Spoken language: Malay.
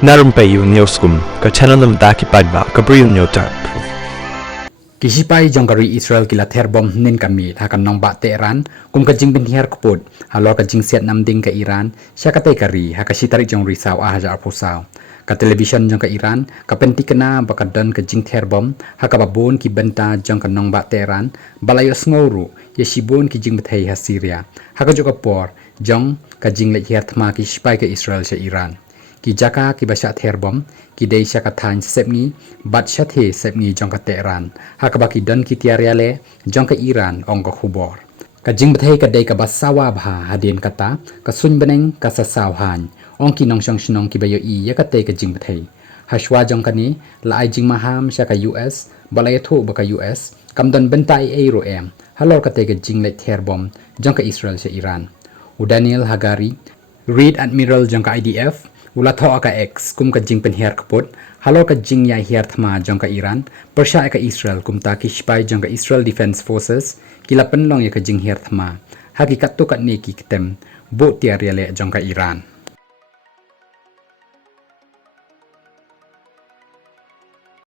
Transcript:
Narumpayu Newskum, ka channel nam daki padba, ka briyo nyo tarp. Kisipai jongkari Israel kila terbom nin kami hakan nong ba Tehran kum ka jing binhiar kuput halor ka jing siat nam ding ka Iran sya ka kari haka sitari jong risau hajar pusau ka television jong ka Iran ka penti kena bakadan ka jing terbom haka babon ki benta jong ka nong ba Tehran balayos ngoru ya shibon ki jing bethai ha Syria haka joka por jong ka jing le hiar thma ki sipai ka Israel sya Iran ki jaka ki basha terbom ki dei sya ka than sepni bat sya the sepni jong ka Tehran haka baki dan ki tiariale jong ka Iran ong ka khubor ka jing bethai ka dei ka basawa bha hadien kata ka sun beneng ka sasaw han ong ki nong shong shnong ki bayo I ya ka te ka jing bethai hashwa jong ka ni la ai jing maham sya ka US balay tho ba ka US kam don bentai ai ro em halor ka te ka jing le terbom jong ka Israel sya Iran u Daniel Hagari Rear Admiral jong ka IDF ula tho ka X kum ka jing penhiar kaput halor ka jing ya hiar thma jong ka Iran persya ka Israel kum ta ki spy jong ka Israel Defense Forces kila penlong ya ka jing hiar thma hakikat tu kat ni ki ketem bo tiar ya le jong ka Iran